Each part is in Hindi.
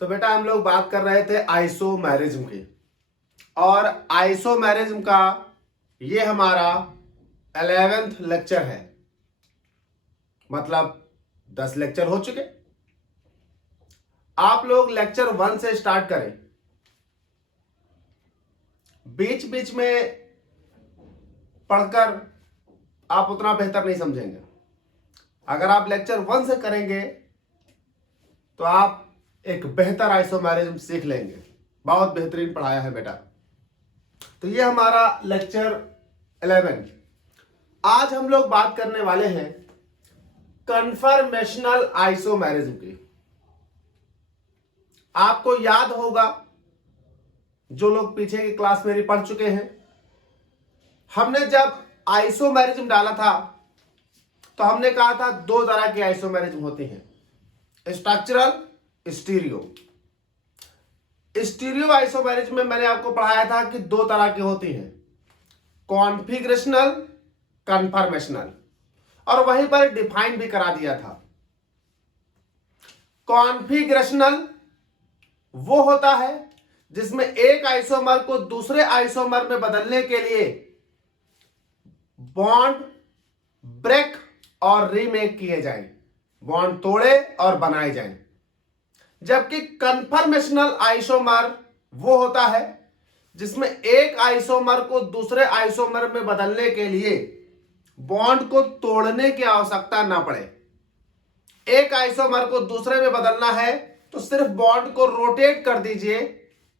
तो बेटा हम लोग बात कर रहे थे आइसोमेरिज्म की, और आइसोमेरिज्म का ये हमारा 11th लेक्चर है। मतलब 10 लेक्चर हो चुके। आप लोग लेक्चर 1 से स्टार्ट करें। बीच बीच में पढ़कर आप उतना बेहतर नहीं समझेंगे। अगर आप लेक्चर 1 से करेंगे तो आप एक बेहतर आइसोमेरिज्म सीख लेंगे। बहुत बेहतरीन पढ़ाया है बेटा। तो ये हमारा लेक्चर 11। आज हम लोग बात करने वाले हैं कन्फर्मेशनल आइसोमेरिज्म की। आपको याद होगा, जो लोग पीछे की क्लास मेरी पढ़ चुके हैं, हमने जब आइसोमेरिज्म डाला था तो हमने कहा था दो तरह की आइसोमेरिज्म होती हैं, स्ट्रक्चरल, स्टीरियो। स्टीरियो आइसोमेरिज्म में मैंने आपको पढ़ाया था कि दो तरह की होती हैं, कॉन्फिगरेशनल, कन्फर्मेशनल, और वहीं पर डिफाइन भी करा दिया था। कॉन्फिगरेशनल वो होता है जिसमें एक आइसोमर को दूसरे आइसोमर में बदलने के लिए बॉन्ड ब्रेक और रीमेक किए जाएं, बॉन्ड तोड़े और बनाए जाएं। जबकि कन्फर्मेशनल आइसोमर वो होता है जिसमें एक आइसोमर को दूसरे आइसोमर में बदलने के लिए बॉन्ड को तोड़ने की आवश्यकता ना पड़े। एक आइसोमर को दूसरे में बदलना है तो सिर्फ बॉन्ड को रोटेट कर दीजिए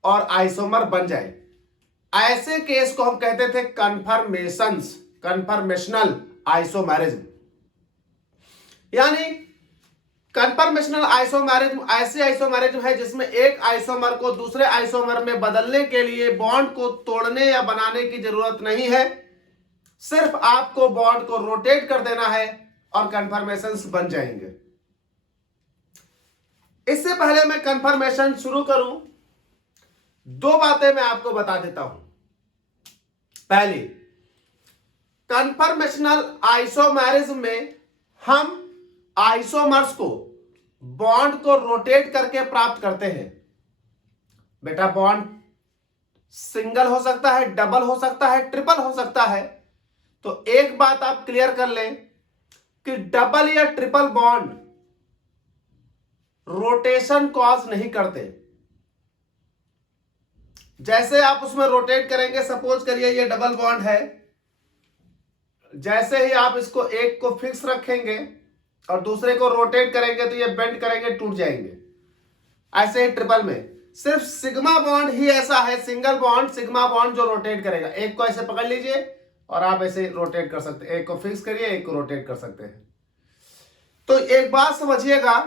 और आइसोमर बन जाए। ऐसे केस को हम कहते थे कन्फर्मेशनल आइसोमेरिज्म। यानी कन्फर्मेशनल आइसोमेरिज्म ऐसे आइसोमेरिज्म है जिसमें एक आइसोमर को दूसरे आइसोमर में बदलने के लिए बॉन्ड को तोड़ने या बनाने की जरूरत नहीं है, सिर्फ आपको बॉन्ड को रोटेट कर देना है और कन्फर्मेशंस बन जाएंगे। इससे पहले मैं कन्फर्मेशन शुरू करूं, दो बातें मैं आपको बता देता हूं। पहली, कन्फर्मेशनल आइसोमेरिज्म में हम आइसोमर्स को बॉन्ड को रोटेट करके प्राप्त करते हैं। बेटा बॉन्ड सिंगल हो सकता है, डबल हो सकता है, ट्रिपल हो सकता है। तो एक बात आप क्लियर कर लें कि डबल या ट्रिपल बॉन्ड रोटेशन कॉज नहीं करते। जैसे आप उसमें रोटेट करेंगे, सपोज करिए ये डबल बॉन्ड है, जैसे ही आप इसको एक को फिक्स रखेंगे और दूसरे को रोटेट करेंगे तो ये बेंड करेंगे, टूट जाएंगे। ऐसे ही ट्रिपल में सिर्फ सिग्मा बॉन्ड ही ऐसा है, सिंगल बॉन्ड सिग्मा बॉन्ड, जो रोटेट करेगा। एक को ऐसे पकड़ लीजिए और आप ऐसे रोटेट कर सकते हैं, एक को फिक्स करिए, एक को रोटेट कर सकते हैं। तो एक बात समझिएगा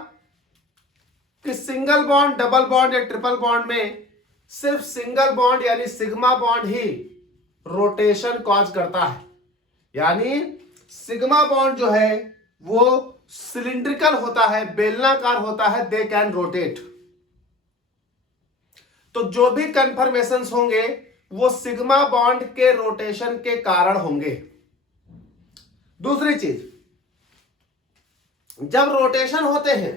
कि सिंगल बॉन्ड, डबल बॉन्ड या ट्रिपल बॉन्ड में सिर्फ सिंगल बॉन्ड यानी सिग्मा बॉन्ड ही रोटेशन कॉज करता है। यानी सिग्मा बॉन्ड जो है वो सिलिंड्रिकल होता है, बेलनाकार होता है, दे कैन रोटेट। तो जो भी कन्फर्मेशंस होंगे वो सिग्मा बॉन्ड के रोटेशन के कारण होंगे। दूसरी चीज, जब रोटेशन होते हैं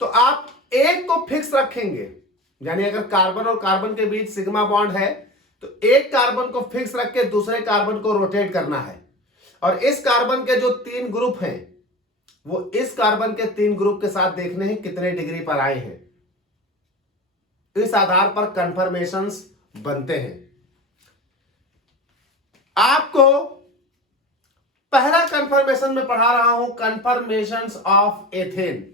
तो आप एक को फिक्स रखेंगे, यानी अगर कार्बन और कार्बन के बीच सिग्मा बॉन्ड है तो एक कार्बन को फिक्स रख के दूसरे कार्बन को रोटेट करना है। और इस कार्बन के जो 3 ग्रुप हैं वो इस कार्बन के 3 ग्रुप के साथ देखने हैं कितने डिग्री पर आए हैं। इस आधार पर कन्फर्मेशंस बनते हैं। आपको पहला कन्फर्मेशन में पढ़ा रहा हूं, कन्फर्मेशंस ऑफ एथेन।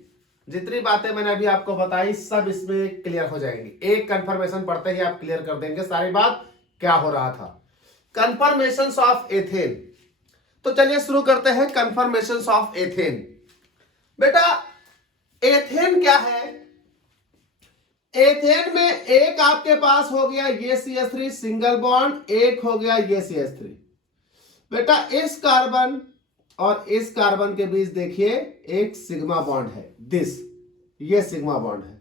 जितनी बातें मैंने अभी आपको बताई सब इसमें क्लियर हो जाएंगी। एक कन्फर्मेशन पढ़ते ही आप क्लियर कर देंगे सारी बात क्या हो रहा था। Conformations of ethane. तो चलिए शुरू करते हैं कन्फर्मेशंस ऑफ एथेन। बेटा एथेन क्या है? एथेन में एक आपके पास हो गया ये CH3 सिंगल बॉन्ड, एक हो गया ये CH3। बेटा इस कार्बन और इस कार्बन के बीच देखिए एक सिग्मा बॉन्ड है, ये सिग्मा बॉन्ड है।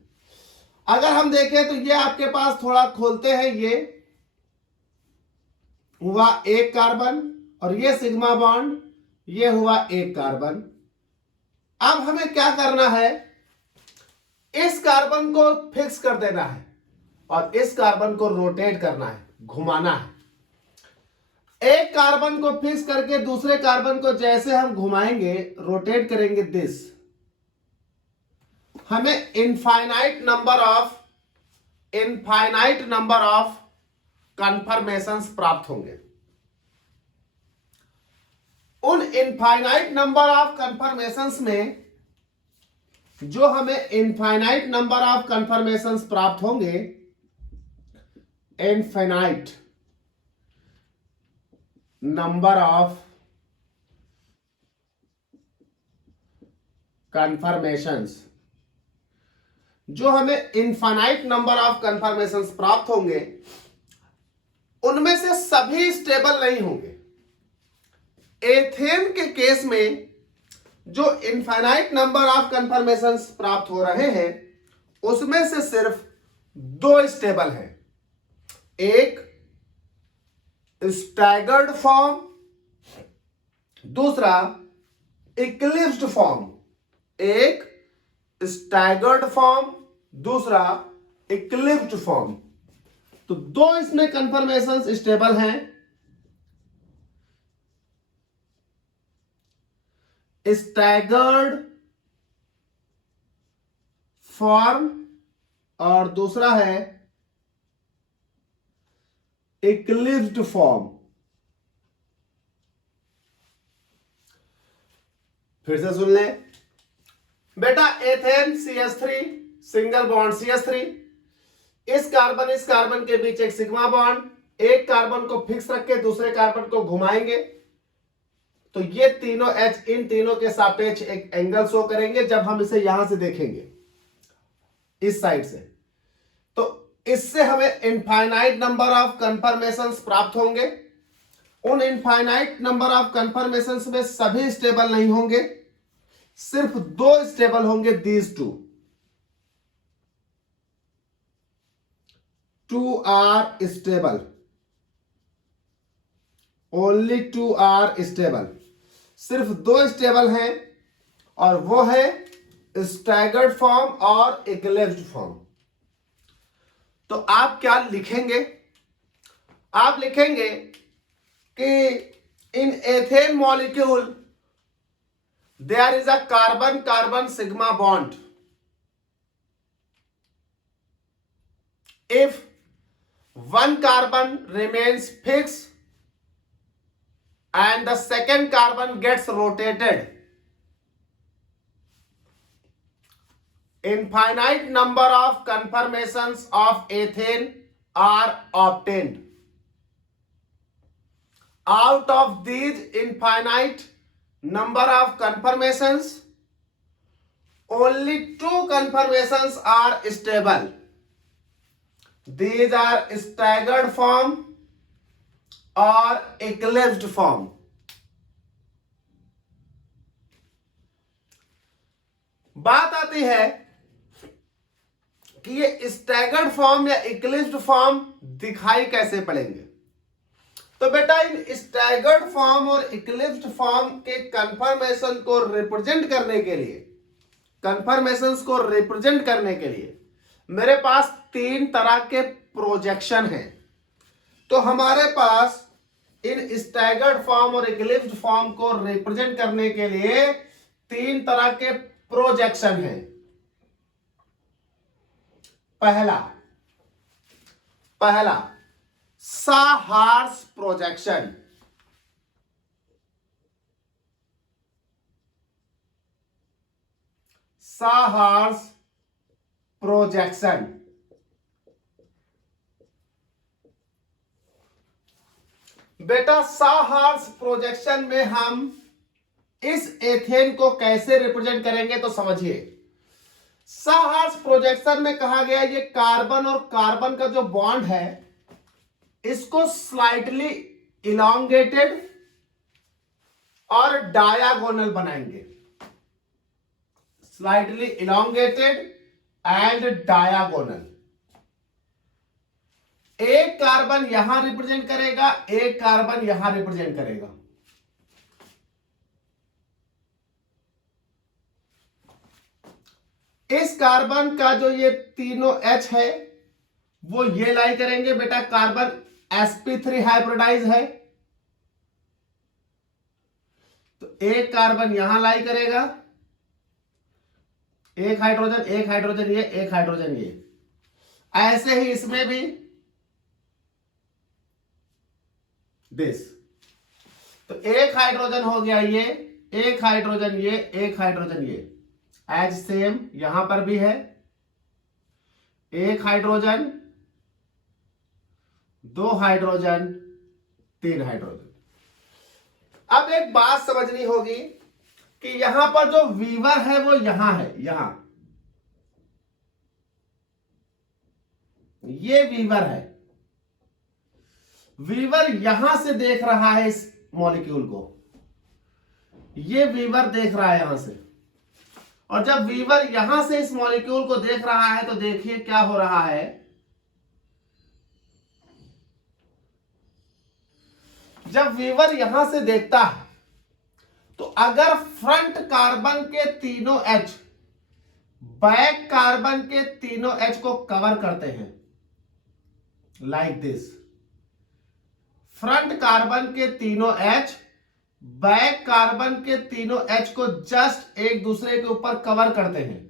अगर हम देखें तो ये आपके पास थोड़ा खोलते हैं, ये हुआ एक कार्बन और ये सिग्मा बॉन्ड, ये हुआ एक कार्बन। अब हमें क्या करना है, इस कार्बन को फिक्स कर देना है और इस कार्बन को रोटेट करना है, घुमाना है। एक कार्बन को फिक्स करके दूसरे कार्बन को जैसे हम घुमाएंगे, रोटेट करेंगे दिस, हमें इनफाइनाइट नंबर ऑफ कन्फर्मेशंस प्राप्त होंगे। उन इनफाइनाइट नंबर ऑफ कन्फर्मेशंस में जो हमें इनफाइनाइट नंबर ऑफ कन्फर्मेशंस प्राप्त होंगे, इनफाइनाइट नंबर ऑफ कन्फर्मेशंस, जो हमें इनफाइनाइट नंबर ऑफ कन्फर्मेशंस प्राप्त होंगे, उनमें से सभी स्टेबल नहीं होंगे। एथेन के केस में जो इनफाइनाइट नंबर ऑफ कन्फर्मेशंस प्राप्त हो रहे हैं, उसमें से सिर्फ 2 स्टेबल हैं। एक स्टैगर्ड फॉर्म, दूसरा इक्लिप्स्ड फॉर्म। एक स्टैगर्ड फॉर्म, दूसरा इक्लिप्स्ड फॉर्म। तो 2 इसमें कन्फर्मेशंस स्टेबल हैं। स्टैगर्ड फॉर्म और दूसरा है इक्लिप्स्ड फॉर्म। फिर से सुन ले बेटा, ethane CH3 single bond CH3, इस कार्बन के बीच एक सिग्मा बॉन्ड, एक कार्बन को फिक्स रख के दूसरे कार्बन को घुमाएंगे तो ये तीनों H इन तीनों के सापेक्ष एक एंगल शो करेंगे जब हम इसे यहां से देखेंगे, इस साइड से। तो इससे हमें इनफाइनाइट नंबर ऑफ कन्फर्मेशंस प्राप्त होंगे। उन इनफाइनाइट नंबर ऑफ कन्फर्मेशंस में सभी स्टेबल नहीं होंगे, सिर्फ 2 स्टेबल होंगे, these 2 are stable, only 2 are stable. सिर्फ 2 स्टेबल हैं और वो है स्टैगर्ड फॉर्म और इक्लिप्स्ड फॉर्म। तो आप क्या लिखेंगे? आप लिखेंगे कि in ethane molecule there is a carbon carbon sigma bond. If one carbon remains fixed and the second carbon gets rotated, infinite number of conformations of ethane are obtained. Out of these infinite number of conformations, only 2 conformations are stable. These are staggered form or eclipsed form. बात आती है कि ये स्टैगर्ड फॉर्म या इक्लिप्स्ड फॉर्म दिखाई कैसे पड़ेंगे। तो बेटा, इन स्टैगर्ड फॉर्म और इक्लिप्स्ड फॉर्म के कंफर्मेशन को रिप्रेजेंट करने के लिए, कंफर्मेशंस को रिप्रेजेंट करने के लिए मेरे पास 3 तरह के प्रोजेक्शन हैं। तो हमारे पास इन स्टैगर्ड फॉर्म और इक्लिप्स्ड फॉर्म को रिप्रेजेंट करने के लिए 3 तरह के प्रोजेक्शन हैं। पहला साहार्स प्रोजेक्शन। साहार्स प्रोजेक्शन बेटा, साहार्स प्रोजेक्शन में हम इस एथेन को कैसे रिप्रेजेंट करेंगे तो समझिए। साहार्स प्रोजेक्शन में कहा गया ये कार्बन और कार्बन का जो बॉन्ड है इसको स्लाइटली इलॉन्गेटेड और डायगोनल बनाएंगे। Slightly elongated and diagonal. एक कार्बन यहां रिप्रेजेंट करेगा, एक कार्बन यहां रिप्रेजेंट करेगा। इस कार्बन का जो ये तीनों H है वो ये लाई करेंगे बेटा, कार्बन sp3 हाइब्रिडाइज है, तो एक कार्बन यहां लाई करेगा, एक हाइड्रोजन ये, एक हाइड्रोजन ये। ऐसे ही इसमें भी दिस, तो एक हाइड्रोजन हो गया ये, एक हाइड्रोजन ये, एक हाइड्रोजन ये। एज सेम यहां पर भी है, एक हाइड्रोजन, दो हाइड्रोजन, तीन हाइड्रोजन। अब एक बात समझनी होगी कि यहां पर जो वीवर है वो यहां है, यहां ये वीवर है, वीवर यहां से देख रहा है इस मॉलिक्यूल को, ये वीवर देख रहा है यहां से, और जब वीवर यहां से इस मॉलिक्यूल को देख रहा है तो देखिए क्या हो रहा है, जब वीवर यहां से देखता है तो अगर फ्रंट कार्बन के तीनों H बैक कार्बन के तीनों H को कवर करते हैं लाइक दिस, फ्रंट कार्बन के तीनों H बैक कार्बन के तीनों H को जस्ट एक दूसरे के ऊपर कवर करते हैं,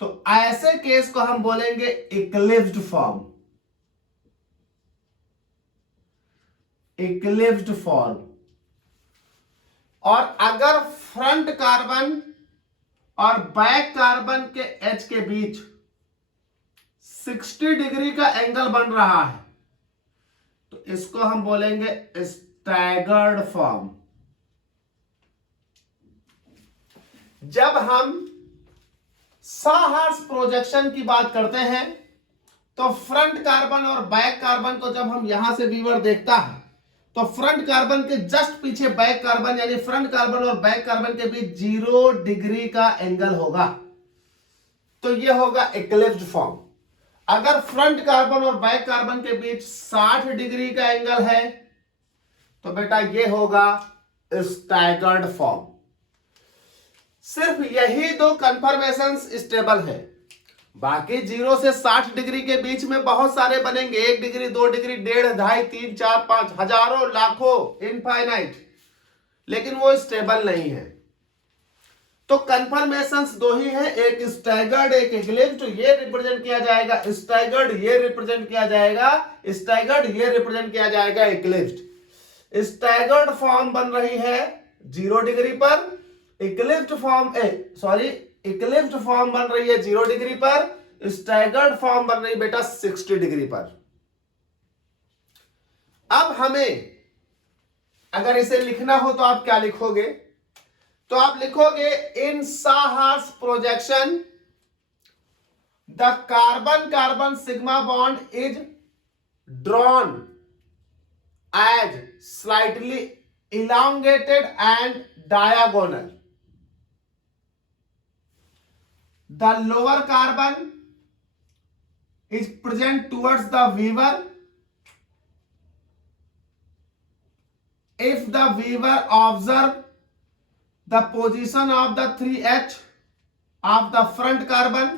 तो ऐसे केस को हम बोलेंगे इक्लिप्स्ड फॉर्म, इक्लिप्स्ड फॉर्म। और अगर फ्रंट कार्बन और बैक कार्बन के H के बीच 60 डिग्री का एंगल बन रहा है तो इसको हम बोलेंगे स्टैगर्ड फॉर्म। जब हम साहर्स प्रोजेक्शन की बात करते हैं तो फ्रंट कार्बन और बैक कार्बन को जब हम यहां से वीवर देखता है तो फ्रंट कार्बन के जस्ट पीछे बैक कार्बन, यानी फ्रंट कार्बन और बैक कार्बन के बीच 0 डिग्री का एंगल होगा, तो यह होगा इक्लिप्स्ड फॉर्म। अगर फ्रंट कार्बन और बैक कार्बन के बीच 60 डिग्री का एंगल है तो बेटा यह होगा स्टैगर्ड फॉर्म। सिर्फ यही दो कन्फर्मेशंस स्टेबल है, बाकी 0 से 60 डिग्री के बीच में बहुत सारे बनेंगे, 1 डिग्री, 2 डिग्री, 1.5, 2.5, 3, 4, 5, हजारों, लाखों, इनफाइनाइट, लेकिन वो स्टेबल नहीं है। तो कन्फर्मेशंस दो ही है, एक स्टैगर्ड, एक इक्लिप्स्ड। ये रिप्रेजेंट किया जाएगा स्टैगर्ड, ये रिप्रेजेंट किया जाएगा स्टैगर्ड, ये रिप्रेजेंट किया जाएगा इक्लिप्स्ड। स्टैगर्ड फॉर्म बन रही है 0 डिग्री पर, इक्लिप्स्ड फॉर्म बन रही है 0 डिग्री पर, स्टैगर्ड फॉर्म बन रही है बेटा 60 डिग्री पर। अब हमें अगर इसे लिखना हो तो आप क्या लिखोगे, तो आप लिखोगे in sawhorse projection the carbon carbon sigma bond is drawn as slightly elongated and diagonal. The lower carbon is present towards the weaver. If the weaver observe the position of the 3H of the front carbon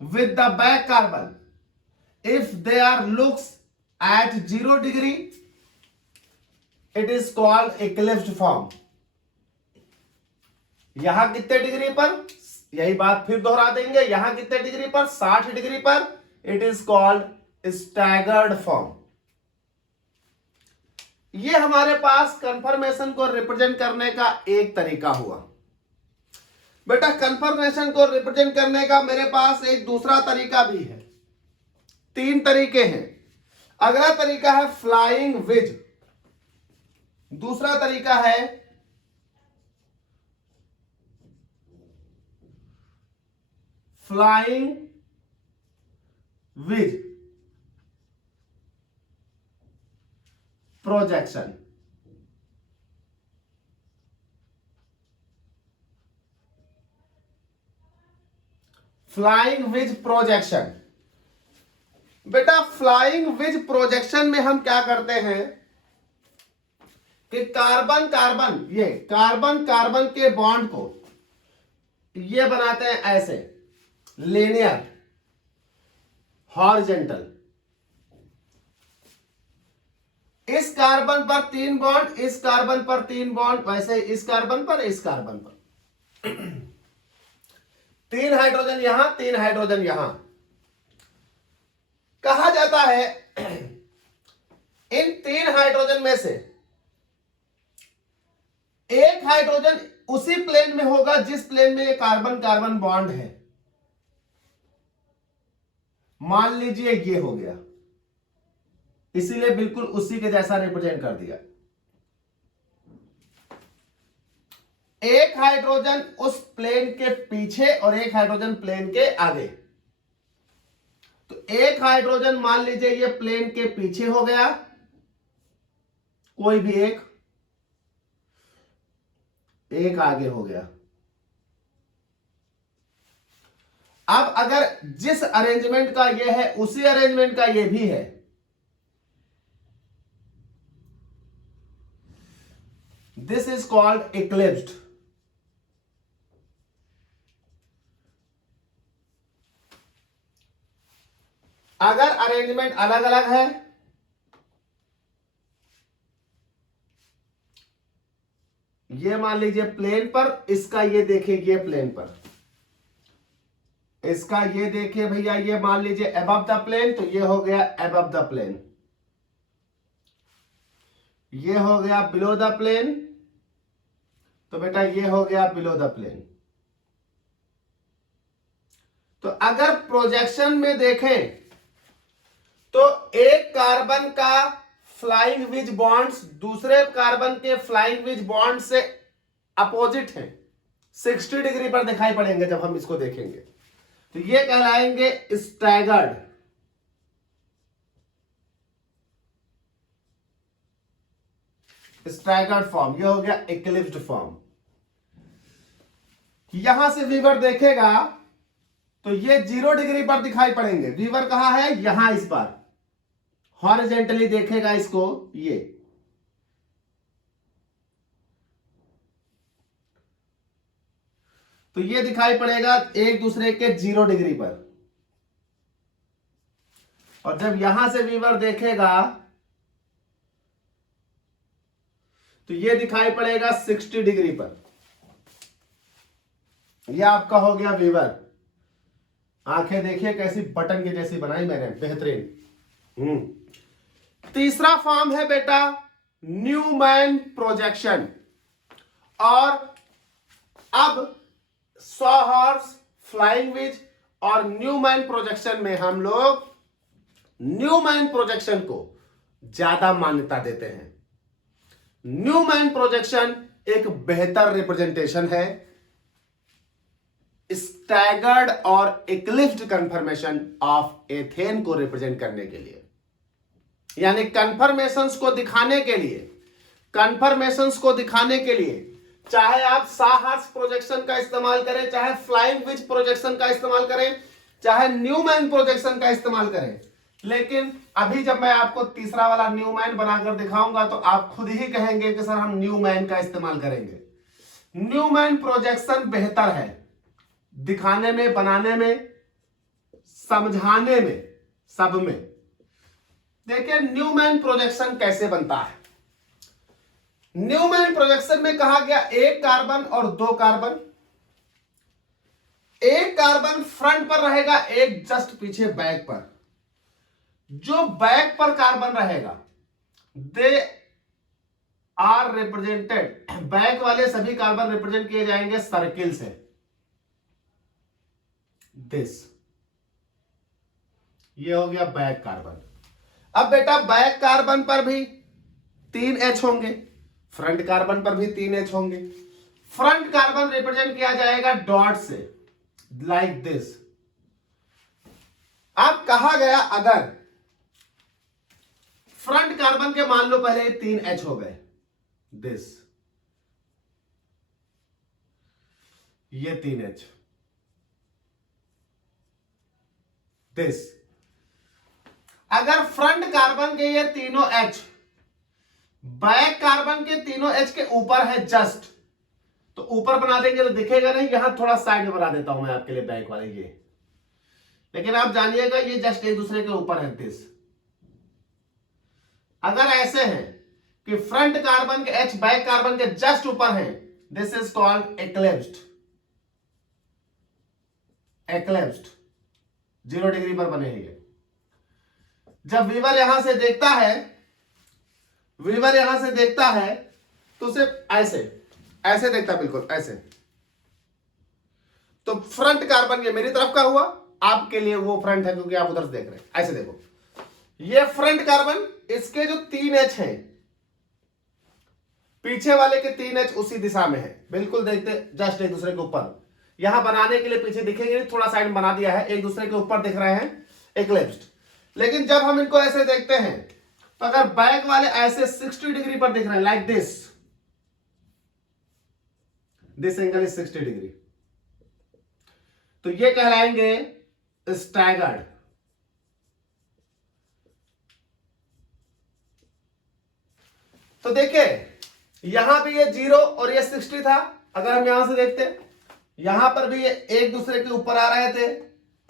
with the back carbon, if they are looks at 0 degree, it is called eclipsed form. यहां कितने डिग्री पर, यही बात फिर दोहरा देंगे, यहां कितने डिग्री पर, 60 डिग्री पर, it is called staggered form. ये हमारे पास कंफर्मेशन को रिप्रेजेंट करने का एक तरीका हुआ। बेटा कंफर्मेशन को रिप्रेजेंट करने का मेरे पास एक दूसरा तरीका भी है, 3 तरीके हैं। अगला तरीका है फ्लाइंग विज, दूसरा तरीका है flying wedge projection. Flying wedge projection, बेटा फ्लाइंग विज प्रोजेक्शन में हम क्या करते हैं कि कार्बन कार्बन, ये कार्बन कार्बन के बॉन्ड को ये बनाते हैं ऐसे लीनियर हॉरिजेंटल, इस कार्बन पर 3 बॉन्ड, इस कार्बन पर 3 बॉन्ड, वैसे इस कार्बन पर, इस कार्बन पर 3 हाइड्रोजन यहां, 3 हाइड्रोजन यहां। कहा जाता है इन 3 हाइड्रोजन में से एक हाइड्रोजन उसी प्लेन में होगा जिस प्लेन में ये कार्बन कार्बन बॉन्ड है। मान लीजिए ये हो गया, इसीलिए बिल्कुल उसी के जैसा रिप्रेजेंट कर दिया। एक हाइड्रोजन उस प्लेन के पीछे और एक हाइड्रोजन प्लेन के आगे। तो एक हाइड्रोजन मान लीजिए ये प्लेन के पीछे हो गया, कोई भी एक आगे हो गया। अब अगर जिस अरेंजमेंट का ये है उसी अरेंजमेंट का ये भी है, दिस इज कॉल्ड इक्लिप्स्ड। अगर अरेंजमेंट अलग अलग है, ये मान लीजिए प्लेन पर, इसका ये देखिए ये प्लेन पर, इसका ये देखिए भैया ये मान लीजिए अबव द प्लेन, तो ये हो गया अबव द प्लेन, ये हो गया बिलो द प्लेन, तो बेटा ये हो गया बिलो द प्लेन। तो अगर प्रोजेक्शन में देखें तो एक कार्बन का फ्लाइंग विज बॉन्ड्स दूसरे कार्बन के फ्लाइंग विज बॉन्ड से अपोजिट हैं, 60 डिग्री पर दिखाई पड़ेंगे जब हम इसको देखेंगे। तो ये कहलाएंगे स्टैगर्ड। स्टैगर्ड फॉर्म, ये हो गया इक्लिप्स्ड फॉर्म। यहां से वीवर देखेगा तो ये 0 डिग्री पर दिखाई पड़ेंगे। वीवर कहां है? यहां, इस पर हॉरिजेंटली देखेगा इसको, ये तो ये दिखाई पड़ेगा एक दूसरे के 0 डिग्री पर। और जब यहां से वीवर देखेगा तो ये दिखाई पड़ेगा 60 डिग्री पर। यह आपका हो गया वीवर। आंखें देखिए कैसी बटन की जैसी बनाई मैंने, बेहतरीन। तीसरा फॉर्म है बेटा न्यूमैन प्रोजेक्शन। और अब सॉहर्स, फ्लाइंग विज और न्यूमैन प्रोजेक्शन में हम लोग न्यूमैन प्रोजेक्शन को ज्यादा मान्यता देते हैं। न्यूमैन प्रोजेक्शन एक बेहतर रिप्रेजेंटेशन है स्टैगर्ड और इक्लिप्स्ड कन्फर्मेशन ऑफ एथेन को रिप्रेजेंट करने के लिए, यानी कन्फर्मेशंस को दिखाने के लिए, चाहे आप साहर्स प्रोजेक्शन का इस्तेमाल करें, चाहे फ्लाइंग विज प्रोजेक्शन का इस्तेमाल करें, चाहे न्यूमैन प्रोजेक्शन का इस्तेमाल करें, लेकिन अभी जब मैं आपको तीसरा वाला न्यूमैन बनाकर दिखाऊंगा तो आप खुद ही कहेंगे कि सर हम न्यूमैन का इस्तेमाल करेंगे। न्यूमैन प्रोजेक्शन बेहतर है दिखाने में, बनाने में, समझाने में, सब में। देखिए न्यूमैन प्रोजेक्शन कैसे बनता है। न्यूमैन प्रोजेक्शन में कहा गया एक कार्बन और 2 कार्बन, एक कार्बन फ्रंट पर रहेगा, एक जस्ट पीछे बैक पर। जो बैक पर कार्बन रहेगा दे आर रिप्रेजेंटेड, बैक वाले सभी कार्बन रिप्रेजेंट किए जाएंगे सर्किल से, दिस, ये हो गया बैक कार्बन। अब बेटा बैक कार्बन पर भी 3 H होंगे, फ्रंट कार्बन पर भी 3 H होंगे। फ्रंट कार्बन रिप्रेजेंट किया जाएगा डॉट से, लाइक दिस। अब कहा गया अगर फ्रंट कार्बन के मान लो पहले 3 H हो गए, दिस, ये 3 H, दिस। अगर फ्रंट कार्बन के ये तीनों H बैक कार्बन के तीनों H के ऊपर है जस्ट, तो ऊपर बना देंगे तो दिखेगा नहीं, यहां थोड़ा साइड में बना देता हूं मैं आपके लिए बैक वाले ये, लेकिन आप जानिएगा ये जस्ट एक दूसरे के ऊपर है दिस। अगर ऐसे हैं कि फ्रंट कार्बन के H बैक कार्बन के जस्ट ऊपर है, दिस इज कॉल्ड एक्लिप्स्ड। एक्लिप्स्ड 0 डिग्री पर बने हैं ये। जब व्यूअर यहां से देखता है, व्यूअर यहां से देखता है तो सिर्फ ऐसे ऐसे देखता है, बिल्कुल ऐसे। तो फ्रंट कार्बन ये मेरी तरफ का हुआ, आपके लिए वो फ्रंट है क्योंकि आप उधर से देख रहे हैं। ऐसे देखो, ये फ्रंट कार्बन, इसके जो 3H हैं, पीछे वाले के 3H उसी दिशा में है, बिल्कुल देखते जस्ट एक दूसरे के ऊपर। यहां बनाने के लिए पीछे दिखेंगे, थोड़ा साइड बना दिया है, एक दूसरे के ऊपर दिख रहे हैं एक्लिप्स्ड। लेकिन जब हम इनको ऐसे देखते हैं तो अगर बैक वाले ऐसे 60 डिग्री पर दिख रहे हैं, like this angle is 60 degree, तो ये कहलाएंगे स्टैगर्ड। तो देखिए यहां भी ये 0 और ये 60 था। अगर हम यहां से देखते, यहां पर भी ये एक दूसरे के ऊपर आ रहे थे,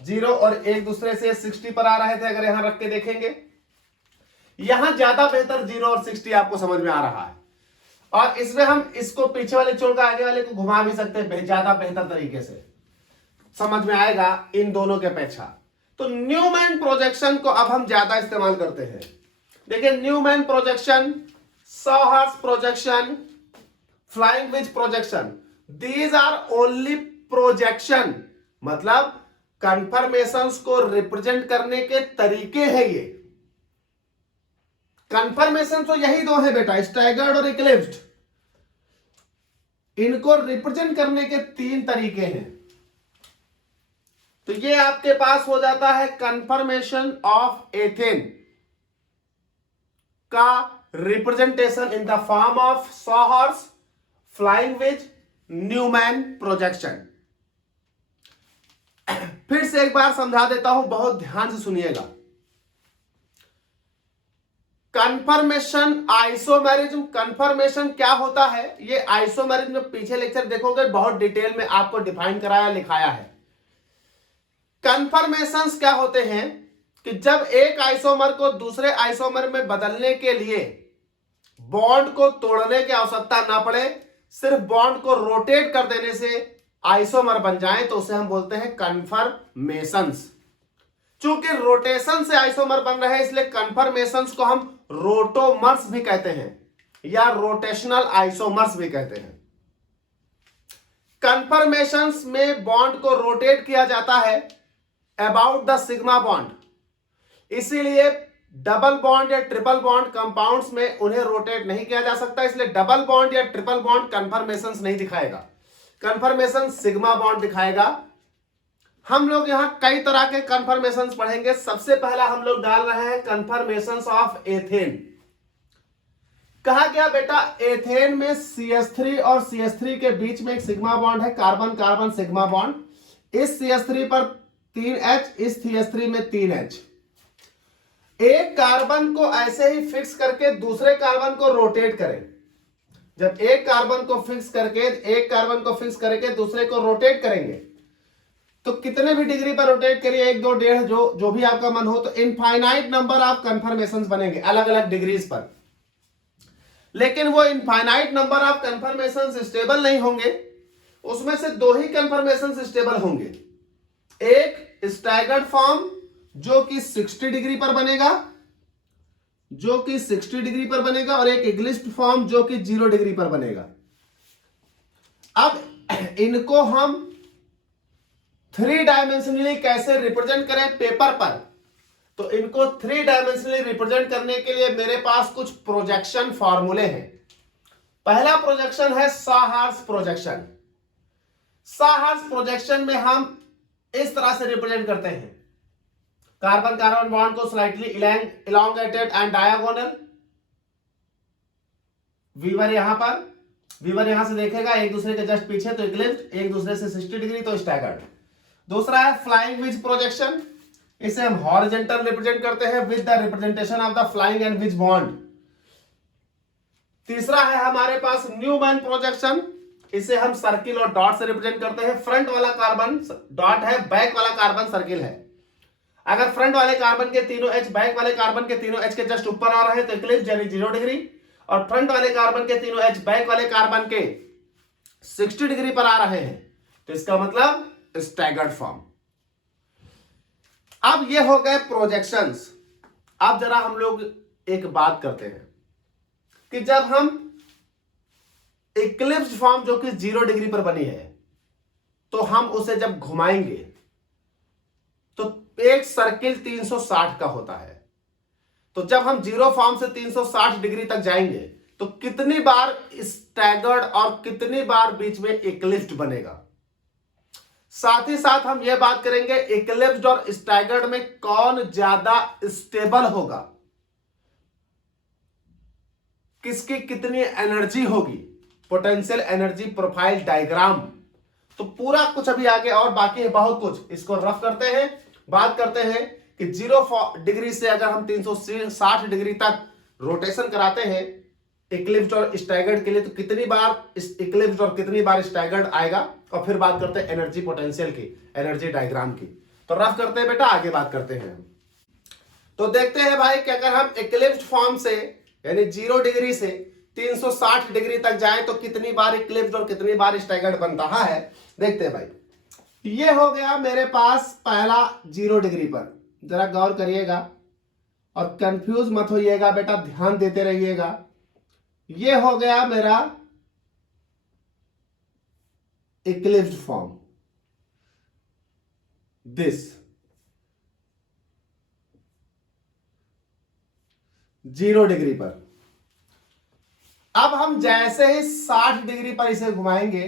0 और एक दूसरे से 60 पर आ रहे थे। अगर यहां रख के देखेंगे, यहां ज्यादा बेहतर 0 और 60 आपको समझ में आ रहा है, और इसमें हम इसको पीछे वाले छोड़कर आगे वाले को घुमा भी सकते हैं, ज्यादा बेहतर तरीके से समझ में आएगा इन दोनों के अपेक्षा। तो न्यूमैन प्रोजेक्शन को अब हम ज्यादा इस्तेमाल करते हैं। देखिए Newman projection, sawhorse projection, flying wedge projection, these are only projection, मतलब कन्फर्मेशंस को रिप्रेजेंट करने के तरीके हैं ये। कन्फर्मेशन तो यही दो है बेटा, स्टैगर्ड और एक्लिप्स्ड। इनको रिप्रेजेंट करने के 3 तरीके हैं। तो ये आपके पास हो जाता है कन्फर्मेशन ऑफ एथेन का representation in the form of sawhorse, flying wedge, Newman projection. फिर से एक बार समझा देता हूं, बहुत ध्यान से सुनिएगा। कन्फर्मेशन, आइसोमेरिज्म, कन्फर्मेशन क्या होता है, ये आइसोमेरिज्म में पीछे लेक्चर देखोगे बहुत डिटेल में आपको डिफाइन कराया, लिखाया है। कन्फर्मेशंस क्या होते हैं कि जब एक आइसोमर को दूसरे आइसोमर में बदलने के लिए बॉन्ड को तोड़ने की आवश्यकता ना पड़े, सिर्फ बॉन्ड को रोटेट कर देने से आइसोमर बन जाए, तो उसे हम बोलते हैं कन्फर्मेशंस। चूंकि रोटेशन से आइसोमर बन रहे हैं, इसलिए कन्फर्मेशंस को हम रोटोमर्स भी कहते हैं या रोटेशनल आइसोमर्स भी कहते हैं। कन्फर्मेशंस में बॉन्ड को रोटेट किया जाता है अबाउट द सिग्मा बॉन्ड, इसीलिए डबल बॉन्ड या ट्रिपल बॉन्ड कंपाउंड्स में उन्हें रोटेट नहीं किया जा सकता, इसलिए डबल बॉन्ड या ट्रिपल बॉन्ड कन्फर्मेशंस नहीं दिखाएगा, कन्फर्मेशन सिग्मा बॉन्ड दिखाएगा। हम लोग यहां कई तरह के कन्फर्मेशंस पढ़ेंगे। सबसे पहला हम लोग डाल रहे हैं कन्फर्मेशंस ऑफ एथेन। कहा गया बेटा एथेन में CH3 और CH3 के बीच में एक सिग्मा बॉन्ड है, कार्बन कार्बन सिग्मा बॉन्ड। इस CH3 पर 3H, इस CH3 में 3H। एक कार्बन को ऐसे ही फिक्स करके दूसरे कार्बन को रोटेट करें। जब एक कार्बन को फिक्स करके दूसरे को रोटेट करेंगे तो कितने भी डिग्री पर रोटेट करिए, 1, 2, 1.5 जो भी आपका मन हो, तो इनफाइनाइट नंबर ऑफ कन्फर्मेशंस बनेंगे अलग अलग डिग्रीज पर। लेकिन वो infinite number of conformations stable नहीं होंगे, उसमें से 2 ही कन्फर्मेशंस स्टेबल होंगे। एक स्टैगर्ड फॉर्म जो कि 60 डिग्री पर बनेगा, और एक एक्लिप्स्ड फॉर्म जो कि 0 डिग्री पर बनेगा। अब इनको हम 3 डायमेंशनली कैसे रिप्रेजेंट करें पेपर पर, तो इनको 3 डायमेंशनली रिप्रेजेंट करने के लिए मेरे पास कुछ प्रोजेक्शन फॉर्मूले हैं। पहला प्रोजेक्शन है सॉहर्स प्रोजेक्शन। सॉहर्स प्रोजेक्शन में हम इस तरह से रिप्रेजेंट करते हैं, कार्बन कार्बन बॉन्ड को slightly elongated and diagonal. Viewer यहां से देखेगा एक दूसरे के जस्ट पीछे तो एक्लिप्स्ड, एक दूसरे से 60 डिग्री तो स्टैगर्ड। दूसरा है फ्लाइंग वेज प्रोजेक्शन, इसे हम हॉरिजॉन्टल रिप्रेजेंट करते हैं with the representation of the flying and wedge bond. तीसरा है हमारे पास न्यूमैन प्रोजेक्शन, इसे हम सर्किल और डॉट से रिप्रेजेंट करते हैं। फ्रंट वाला कार्बन डॉट है, बैक वाला कार्बन सर्किल है। अगर फ्रंट वाले कार्बन के तीनों एच बैक वाले कार्बन के तीनों एच के जस्ट ऊपर आ रहे हैं तो इक्लिप्स यानी 0 डिग्री, और फ्रंट वाले कार्बन के तीनों एच बैक वाले कार्बन के 60 डिग्री पर आ रहे हैं तो इसका मतलब स्टैगर्ड फॉर्म। अब ये हो गए प्रोजेक्शंस। अब जरा हम लोग एक बात करते हैं कि जब हम इक्लिप्स फॉर्म जो कि 0 डिग्री पर बनी है तो हम उसे जब घुमाएंगे तो एक सर्किल 360 का होता है। तो जब हम जीरो फॉर्म से 360 डिग्री तक जाएंगे तो कितनी बार स्टैगर्ड और कितनी बार बीच में इक्लिप्स्ड बनेगा। साथ ही साथ हम यह बात करेंगे इक्लिप्स्ड और स्टैगर्ड में कौन ज्यादा स्टेबल होगा, किसकी कितनी एनर्जी होगी, पोटेंशियल एनर्जी प्रोफाइल डायग्राम। तो पूरा कुछ अभी आगे और बाकी है बहुत कुछ, इसको रफ करते हैं। बात करते हैं कि 0 डिग्री से अगर हम 360 डिग्री तक रोटेशन कराते हैं इक्लिप्स्ड और स्टैगर्ड के लिए तो कितनी बार इक्लिप्स्ड और कितनी बार स्टैगर्ड आएगा, और फिर बात करते हैं एनर्जी पोटेंशियल की, एनर्जी डायग्राम की। तो रफ करते हैं बेटा, आगे बात करते हैं। तो देखते हैं भाई कि अगर हम इक्लिप्स्ड फॉर्म से यानी 0 डिग्री से 360 डिग्री तक जाए तो कितनी बार इक्लिप्स्ड और कितनी बार स्टैगर्ड बनता है। देखते हैं भाई, ये हो गया मेरे पास पहला 0 डिग्री पर, जरा गौर करिएगा और कंफ्यूज मत होइएगा बेटा, ध्यान देते रहिएगा। ये हो गया मेरा इक्लिप्स्ड फॉर्म, दिस 0 डिग्री पर। अब हम जैसे ही 60 डिग्री पर इसे घुमाएंगे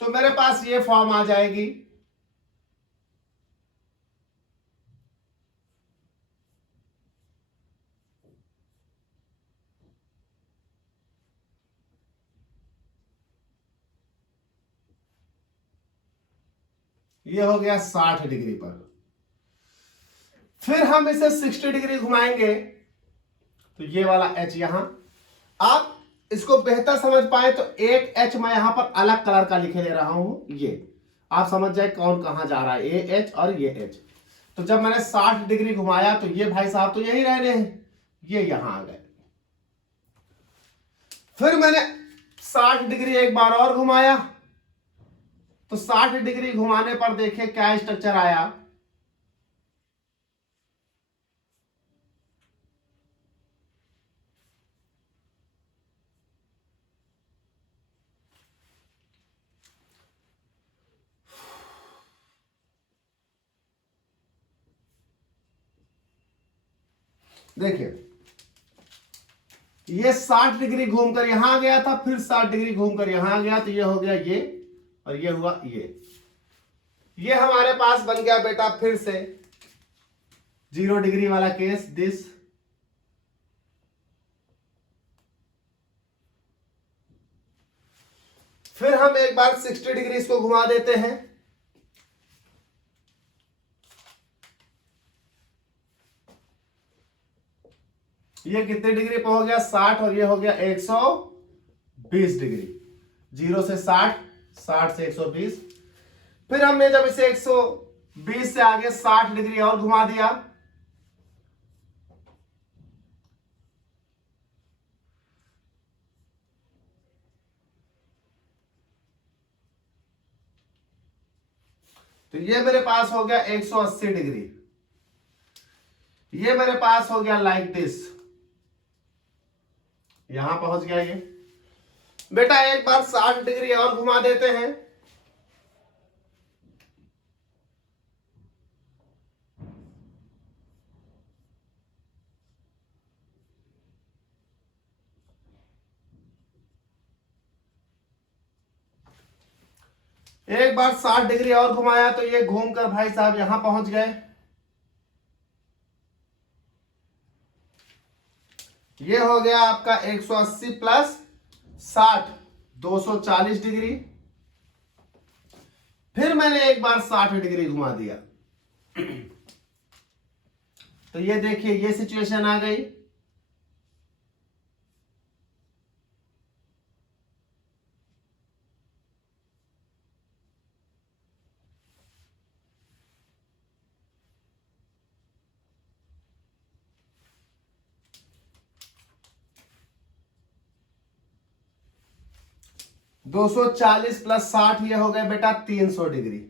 तो मेरे पास ये फॉर्म आ जाएगी। ये हो गया 60 डिग्री पर। फिर हम इसे 60 डिग्री घुमाएंगे तो ये वाला एच यहां। आप इसको बेहतर समझ पाए तो एक एच मैं यहां पर अलग कलर का लिखे ले रहा हूं, ये आप समझ जाए कौन कहां जा रहा है, ये एच और ये एच। तो जब मैंने 60 डिग्री घुमाया तो ये भाई साहब तो यही रहने हैं, ये यहां आ गए। फिर मैंने 60 डिग्री एक बार और घुमाया तो 60 डिग्री घुमाने पर देखिए क्या स्ट्रक्चर आया। देखिए ये 60 डिग्री घूमकर यहां आ गया था, फिर 60 डिग्री घूमकर यहां आ गया, तो ये हो गया ये और ये हुआ ये हमारे पास बन गया बेटा फिर से 0 डिग्री वाला केस, दिस। फिर हम एक बार 60 डिग्री इसको घुमा देते हैं। ये कितने डिग्री पे हो गया 60 और ये हो गया 120 डिग्री। 0 से 60, 60 से 120। फिर हमने जब इसे 120 से आगे 60 डिग्री और घुमा दिया तो ये मेरे पास हो गया 180 डिग्री। ये मेरे पास हो गया लाइक दिस, यहां पहुंच गया ये। बेटा एक बार 60 डिग्री और घुमा देते हैं। एक बार 60 डिग्री और घुमाया तो ये घूमकर भाई साहब यहां पहुंच गए। ये हो गया आपका 180 प्लस 60, 240 डिग्री। फिर मैंने एक बार 60 डिग्री घुमा दिया तो ये देखिए ये सिचुएशन आ गई। 240 प्लस 60 ये हो गया बेटा 300 डिग्री।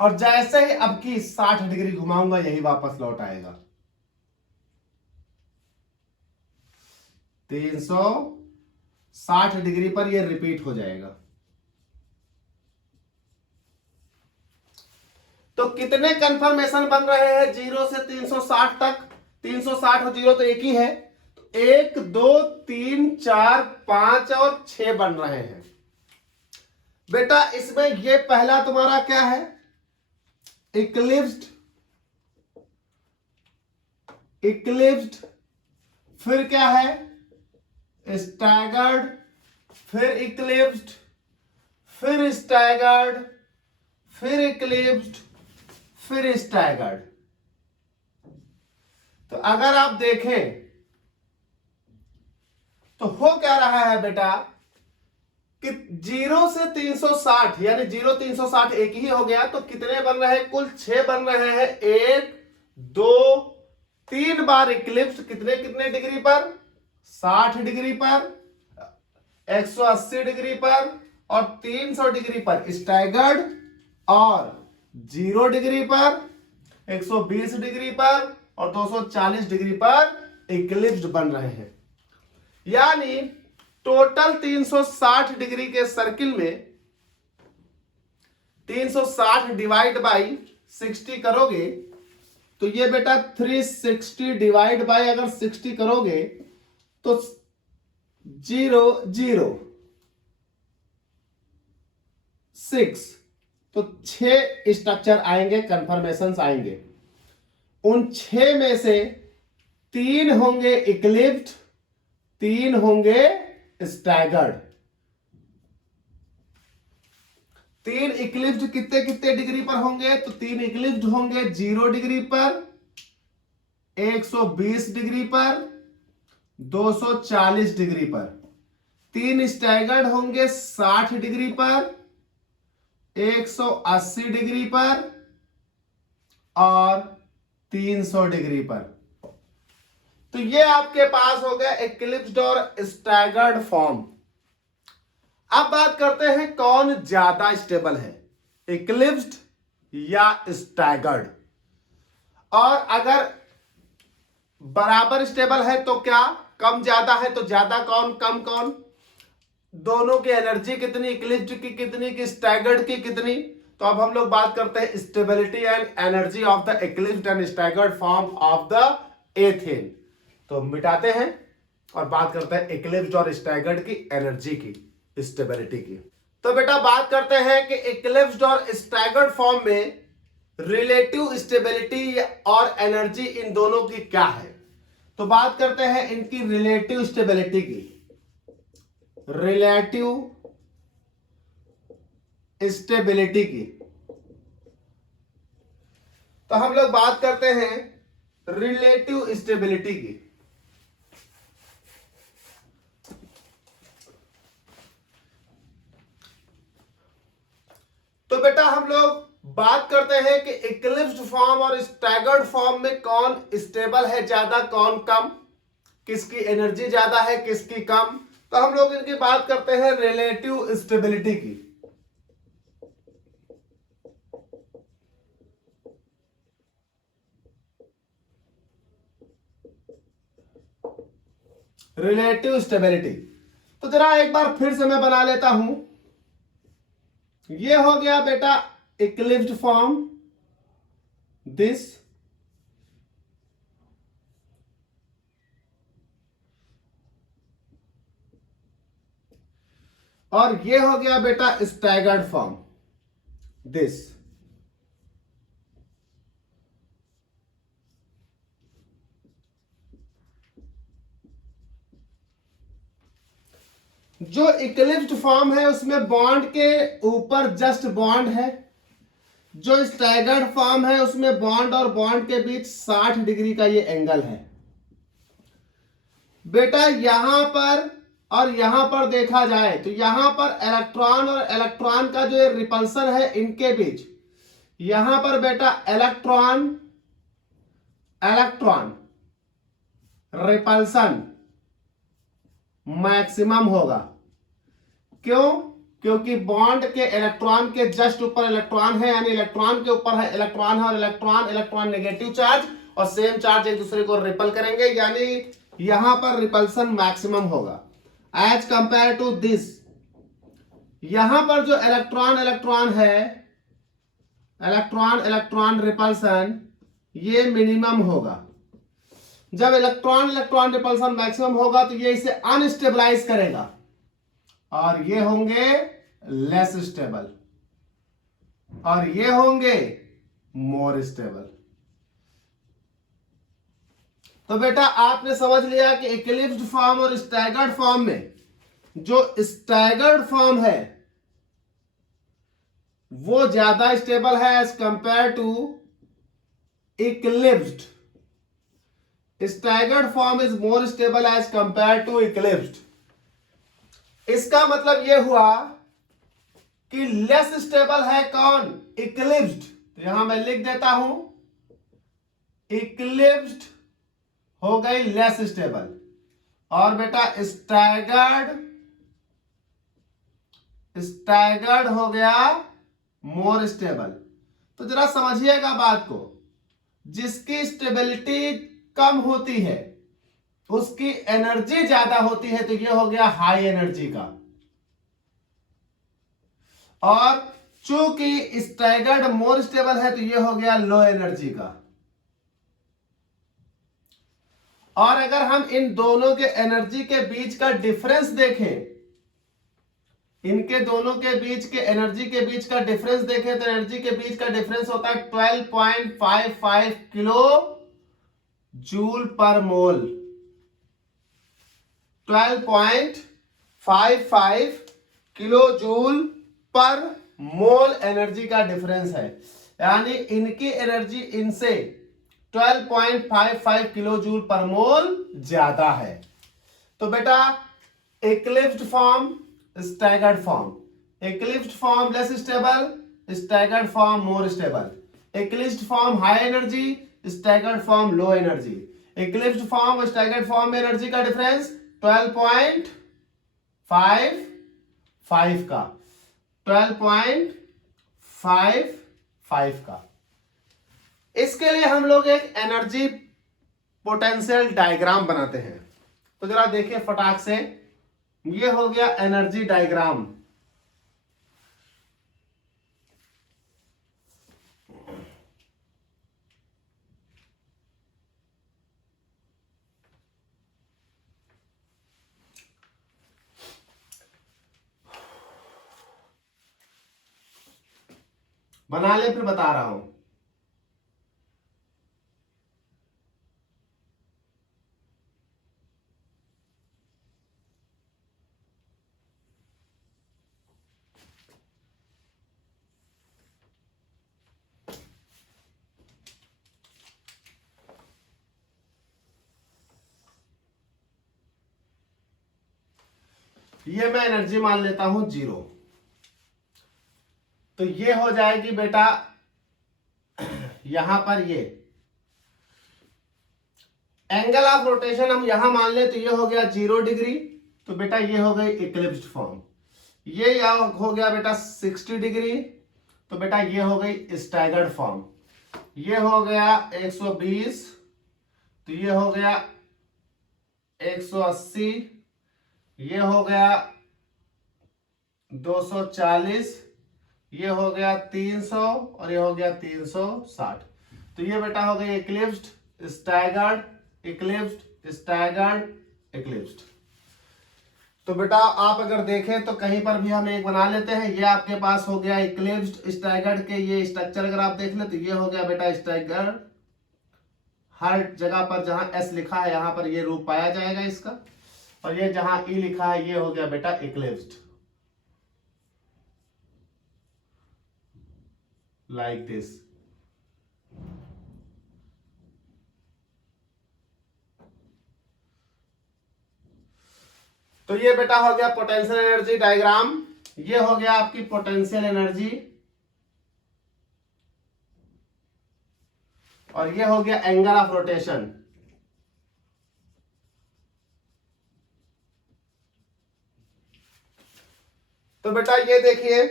और जैसे ही अब की 60 डिग्री घुमाऊंगा यही वापस लौट आएगा। 360 डिग्री पर ये रिपीट हो जाएगा। तो कितने कंफर्मेशन बन रहे हैं 0 से 360 तक? 360 और 0 तो एक ही है, तो 1 2 3 4 5 और 6 बन रहे हैं। बेटा इसमें ये पहला तुम्हारा क्या है? इक्लिप्स्ड, इक्लिप्स्ड, फिर क्या है? स्टैगर्ड, फिर इक्लिप्स्ड, फिर स्टैगर्ड, फिर इक्लिप्स्ड, फिर स्टैगर्ड। तो अगर आप देखें तो हो क्या रहा है बेटा कि 0 से 360 यानी 0 360 एक ही हो गया, तो कितने बन रहे हैं? कुल 6 बन रहे हैं। 1 2 3 बार इक्लिप्स, कितने कितने डिग्री पर? 60 डिग्री पर, 180 डिग्री पर और 300 डिग्री पर स्टैगर्ड, और 0 डिग्री पर, 120 डिग्री पर और 240 डिग्री पर इक्लिप्स्ड बन रहे हैं। यानी टोटल 360 डिग्री के सर्किल में 360 डिवाइड बाई 60 करोगे तो ये बेटा 360 डिवाइड बाई अगर 60 करोगे तो 0 0 6, तो 6 स्ट्रक्चर आएंगे, कंफर्मेशंस आएंगे। उन 6 में से 3 होंगे इक्लिप्स्ड, 3 होंगे स्टैगर्ड। 3 इक्लिप्स्ड कितने कितने डिग्री पर होंगे? तो 3 इक्लिप्स्ड होंगे 0 डिग्री पर, 120 डिग्री पर, 240 डिग्री पर। 3 स्टैगर्ड होंगे 60 डिग्री पर, 180 डिग्री पर और 300 डिग्री पर। तो ये आपके पास हो गया इक्लिप्स्ड और स्टैगर्ड फॉर्म। अब बात करते हैं कौन ज्यादा स्टेबल है, इक्लिप्स्ड या स्टैगर्ड। और अगर बराबर स्टेबल है तो क्या? कम ज्यादा है तो ज्यादा कौन, कम कौन? दोनों की एनर्जी कितनी, इक्लिप्स्ड की कितनी, की स्टैगर्ड की कितनी? तो अब हम लोग बात करते हैं stability and energy of the eclipsed and staggered form of the ethane. तो मिटाते हैं और बात करते हैं इक्लिप्स्ड और स्टैगर्ड की एनर्जी की, स्टेबिलिटी की। तो बेटा बात करते हैं कि इक्लिप्स्ड और स्टैगर्ड फॉर्म में रिलेटिव स्टेबिलिटी और एनर्जी इन दोनों की क्या है। तो बात करते हैं इनकी रिलेटिव स्टेबिलिटी की। रिलेटिव स्टेबिलिटी की तो हम लोग बात करते हैं रिलेटिव स्टेबिलिटी की। तो बेटा हम लोग बात करते हैं कि इक्लिप्स्ड फॉर्म और स्टैगर्ड फॉर्म में कौन स्टेबल है ज्यादा, कौन कम, किसकी एनर्जी ज्यादा है किसकी कम। तो हम लोग इनकी बात करते हैं रिलेटिव स्टेबिलिटी की। रिलेटिव स्टेबिलिटी तो जरा एक बार फिर से मैं बना लेता हूं। ये हो गया बेटा इक्लिप्स्ड फॉर्म, दिस, और ये हो गया बेटा स्टैगर्ड फॉर्म, दिस। जो इक्लिप्स्ड फॉर्म है उसमें बॉन्ड के ऊपर जस्ट बॉन्ड है, जो स्टैगर्ड फॉर्म है उसमें बॉन्ड और बॉन्ड के बीच 60 डिग्री का ये एंगल है। बेटा यहां पर और यहां पर देखा जाए तो यहां पर इलेक्ट्रॉन और इलेक्ट्रॉन का जो रिपल्सन है इनके बीच, यहां पर बेटा इलेक्ट्रॉन इलेक्ट्रॉन रिपल्सन मैक्सिमम होगा। क्यों? क्योंकि बॉन्ड के इलेक्ट्रॉन के जस्ट ऊपर इलेक्ट्रॉन है, यानी इलेक्ट्रॉन के ऊपर है इलेक्ट्रॉन है, और इलेक्ट्रॉन इलेक्ट्रॉन नेगेटिव चार्ज और सेम चार्ज एक दूसरे को रिपल करेंगे, यानी यहां पर रिपल्सन मैक्सिमम होगा एज कंपेयर टू दिस। यहां पर जो इलेक्ट्रॉन इलेक्ट्रॉन है, इलेक्ट्रॉन इलेक्ट्रॉन रिपल्सन ये मिनिमम होगा। जब इलेक्ट्रॉन इलेक्ट्रॉन रिपल्सन मैक्सिमम होगा तो ये इसे अनस्टेबलाइज करेगा और ये होंगे लेस स्टेबल और ये होंगे मोर स्टेबल। तो बेटा आपने समझ लिया कि इक्लिप्स्ड फॉर्म और स्टैगर्ड फॉर्म में जो स्टैगर्ड फॉर्म है वो ज्यादा स्टेबल है as compare to eclipsed. Staggered form is more stable as compare to eclipsed. इसका मतलब यह हुआ कि लेस स्टेबल है कौन? इक्लिप्स्ड। तो यहां मैं लिख देता हूं इक्लिप्स्ड हो गई लेस स्टेबल, और बेटा स्टैगर्ड हो गया मोर स्टेबल। तो जरा समझिएगा बात को, जिसकी स्टेबिलिटी कम होती है उसकी एनर्जी ज्यादा होती है, तो ये हो गया हाई एनर्जी का। और चूंकि स्टैगर्ड मोर स्टेबल है तो ये हो गया लो एनर्जी का। और अगर हम इन दोनों के एनर्जी के बीच का डिफरेंस देखें, इनके दोनों के बीच के एनर्जी के बीच का डिफरेंस देखें तो एनर्जी के बीच का डिफरेंस होता है 12.55 किलो जूल पर मोल। 12.55 किलो जूल पर मोल एनर्जी का डिफरेंस है, यानी इनकी एनर्जी इनसे 12.55 किलो जूल पर मोल ज्यादा है। तो बेटा eclipsed form staggered form, eclipsed form less stable, staggered form more stable. Eclipsed form high energy, staggered form low energy. Eclipsed form और स्टैगर्ड फॉर्म में एनर्जी का डिफरेंस 12.55 का, 12.55 का। इसके लिए हम लोग एक एनर्जी पोटेंशियल डायग्राम बनाते हैं। तो जरा देखिए फटाक से, ये हो गया एनर्जी डायग्राम। बना ले फिर बता रहा हूं। ये मैं एनर्जी मान लेता हूं 0। तो ये हो जाएगी बेटा यहां पर ये एंगल ऑफ रोटेशन हम यहां मान ले तो ये हो गया 0 डिग्री। तो बेटा ये हो गई इक्लिप्स्ड फॉर्म। ये यहां हो गया बेटा 60 डिग्री। तो बेटा ये हो गई स्टैगर्ड फॉर्म। ये हो गया 120। तो ये हो गया 180। ये हो गया 240। ये हो गया 300 और ये हो गया 360। तो ये बेटा हो गई eclipsed, staggered, eclipsed, staggered, eclipsed. तो बेटा आप अगर देखें तो कहीं पर भी हम एक बना लेते हैं। ये आपके पास हो गया इक्लिप्स्ड स्टैगर्ड के ये स्ट्रक्चर अगर आप देख ले तो ये हो गया बेटा स्टैगर्ड। हर जगह पर जहां एस लिखा है यहां पर ये रूप पाया जाएगा इसका, और ये जहां ई लिखा है ये हो गया बेटा इक्लिप्स्ड, लाइक दिस। तो ये बेटा हो गया पोटेंशियल एनर्जी डायग्राम। ये हो गया आपकी पोटेंशियल एनर्जी, और ये हो गया एंगल ऑफ रोटेशन। तो बेटा ये देखिए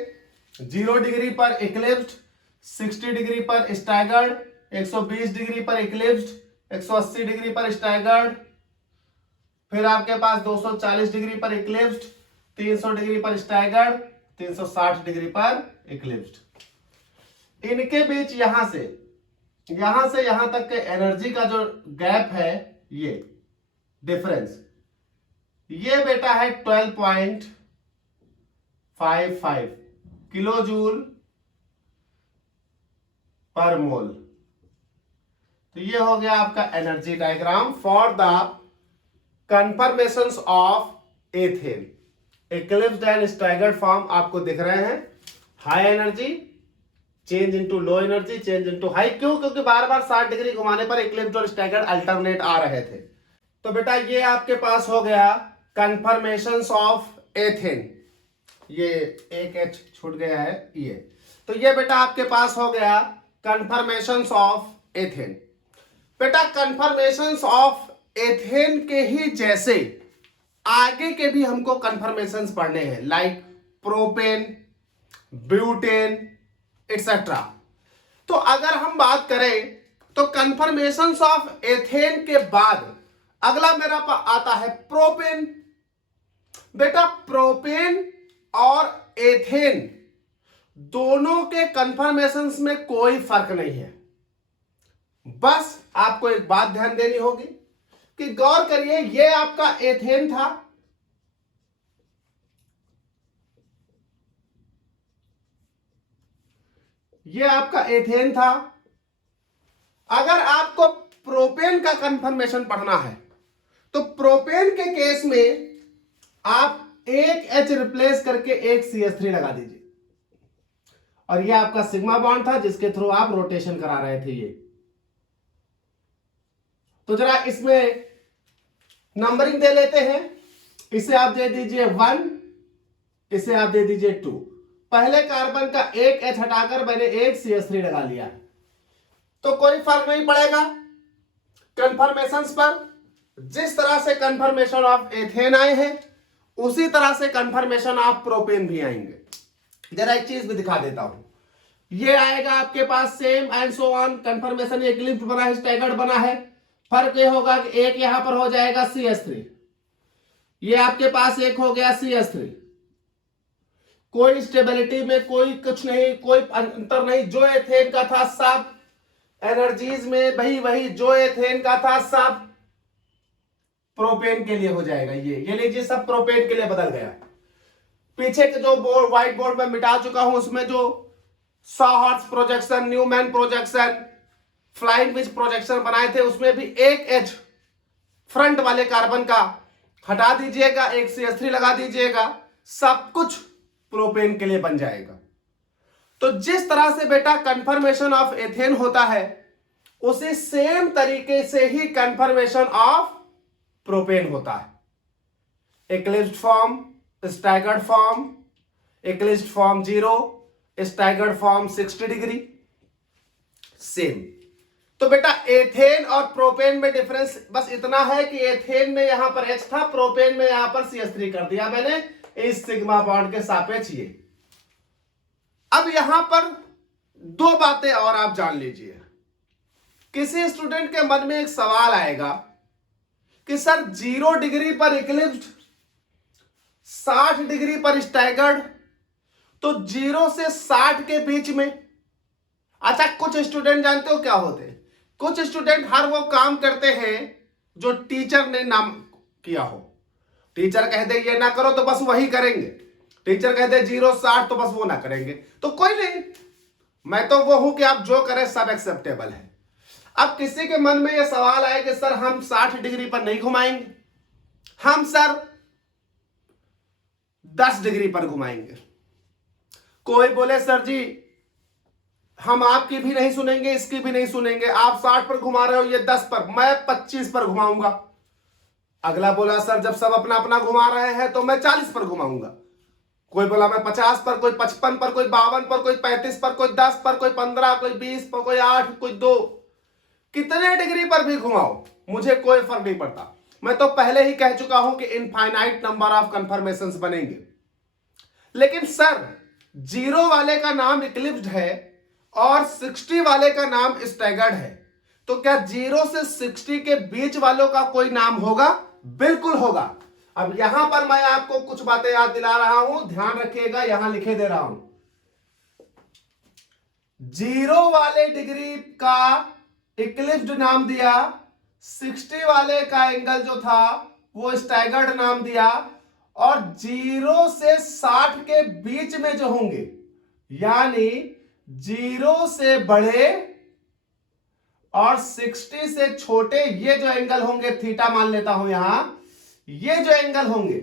0 डिग्री पर इक्लिप्स्ड, 60 डिग्री पर स्टैगर्ड, 120 डिग्री पर इक्लिप्स्ड, 180 डिग्री पर स्टैगर्ड, फिर आपके पास 240 डिग्री पर इक्लिप्स्ड, 300 डिग्री पर स्टैगर्ड, 360 डिग्री पर इक्लिप्स्ड। इनके बीच यहां से यहां तक के एनर्जी का जो गैप है, ये डिफरेंस, ये बेटा है 12.55 किलो जूल पर मोल। तो ये हो गया आपका energy diagram for the conformations of ethane. Eclipsed and staggered form आपको दिख रहे हैं। High energy change into low energy, change into high. क्यों? क्योंकि बार बार 60 डिग्री घुमाने पर इक्लिप्स्ड और स्टैगर्ड अल्टरनेट आ रहे थे। तो बेटा ये आपके पास हो गया कन्फर्मेशंस ऑफ एथेन। ये एक एच छूट गया है ये। तो ये बेटा आपके पास हो गया कन्फर्मेशंस ऑफ एथेन। बेटा कन्फर्मेशंस ऑफ एथेन के ही जैसे आगे के भी हमको कन्फर्मेशंस पढ़ने हैं, लाइक प्रोपेन, ब्यूटेन एक्सेट्रा। तो अगर हम बात करें तो कन्फर्मेशंस ऑफ एथेन के बाद अगला मेरा आता है प्रोपेन। बेटा प्रोपेन और एथेन दोनों के कन्फर्मेशंस में कोई फर्क नहीं है। बस आपको एक बात ध्यान देनी होगी कि गौर करिए, ये आपका एथेन था, ये आपका एथेन था। अगर आपको प्रोपेन का कंफर्मेशन पढ़ना है तो प्रोपेन के केस में आप एक H रिप्लेस करके एक CH3 लगा दीजिए, और ये आपका सिग्मा बॉन्ड था जिसके थ्रू आप रोटेशन करा रहे थे। ये तो जरा इसमें नंबरिंग दे लेते हैं। इसे आप दे दीजिए 1, इसे आप दे दीजिए 2। पहले कार्बन का एक H हटाकर मैंने एक CH3 लगा लिया, तो कोई फर्क नहीं पड़ेगा कन्फर्मेशंस पर। जिस तरह से कन्फर्मेशन ऑफ एथेन आए हैं उसी तरह से कन्फर्मेशन ऑफ प्रोपेन भी आएंगे। जरा एक चीज भी दिखा देता हूं। ये आएगा आपके पास same and so on. Conformation eclipsed बना है, स्टैगर्ड बना है। फर्क ये होगा कि एक यहां पर हो जाएगा CH3, ये आपके पास एक हो गया CH3। कोई स्टेबिलिटी में कोई कुछ नहीं, कोई अंतर नहीं। जो एथेन का था सब एनर्जीज में वही जो एथेन का था सब प्रोपेन के लिए हो जाएगा। ये लीजिए सब प्रोपेन के लिए बदल गया। पीछे के जो बोर्ड व्हाइट बोर्ड में मिटा चुका हूं उसमें जो सॉहर्ट्ज प्रोजेक्शन, न्यूमैन प्रोजेक्शन, फ्लाइंग विच प्रोजेक्शन बनाए थे उसमें भी एक H फ्रंट वाले कार्बन का हटा दीजिएगा, एक CH3 लगा दीजिएगा, सब कुछ प्रोपेन के लिए बन जाएगा। तो जिस तरह से बेटा कंफर्मेशन ऑफ एथेन होता है उसी सेम तरीके से ही कंफर्मेशन ऑफ प्रोपेन होता है। Eclipsed form, staggered form, eclipsed form 0, staggered form 60 degree, same. तो बेटा एथेन और प्रोपेन में डिफरेंस बस इतना है कि एथेन में यहां पर H था, प्रोपेन में यहां पर CH3 कर दिया मैंने इस सिग्मा बॉन्ड के सापेक्ष। ये अब यहां पर दो बातें और आप जान लीजिए। किसी स्टूडेंट के मन में एक सवाल आएगा कि सर 0 डिग्री पर इक्लिप्स्ड, 60 डिग्री पर स्टैगर्ड, तो 0 से 60 के बीच में। अच्छा, कुछ स्टूडेंट जानते हो क्या होते हैं? कुछ स्टूडेंट हर वो काम करते हैं जो टीचर ने नाम किया हो। टीचर कह दे ये ना करो तो बस वही करेंगे, टीचर कह दे 0 60 तो बस वो ना करेंगे। तो कोई नहीं, मैं तो वो हूं कि आप जो करें सब एक्सेप्टेबल है। अब किसी के मन में ये सवाल आए कि सर हम 60 डिग्री पर नहीं घुमाएंगे, हम सर 10 डिग्री पर घुमाएंगे। कोई बोले सर जी हम आपकी भी नहीं सुनेंगे, इसकी भी नहीं सुनेंगे, आप 60 पर घुमा रहे हो, ये 10 पर, मैं 25 पर घुमाऊंगा। अगला बोला सर जब सब अपना अपना घुमा रहे हैं तो मैं 40 पर घुमाऊंगा। कोई बोला मैं 50 पर, कोई 55 पर, कोई 52 पर, कोई 35 पर, कोई 10 पर, कोई 15, कोई 20 पर, कोई 8, कोई 2। कितने डिग्री पर भी घुमाओ मुझे कोई फर्क नहीं पड़ता। मैं तो पहले ही कह चुका हूं कि इनफाइनाइट नंबर ऑफ कंफर्मेशंस बनेंगे, लेकिन सर 0 वाले का नाम इक्लिप्स्ड है और 60 वाले का नाम स्टैगर्ड है, तो क्या 0 से 60 के बीच वालों का कोई नाम होगा? बिल्कुल होगा। अब यहां पर मैं आपको कुछ बातें याद दिला रहा हूं, ध्यान रखिएगा, यहां लिखे दे रहा हूं। 0 वाले डिग्री का इक्लिप्स्ड नाम दिया, 60 वाले का एंगल जो था वो स्टैगर्ड नाम दिया, और 0 से 60 के बीच में जो होंगे, यानी 0 से बड़े और 60 से छोटे, ये जो एंगल होंगे, थीटा मान लेता हूं यहां, ये जो एंगल होंगे,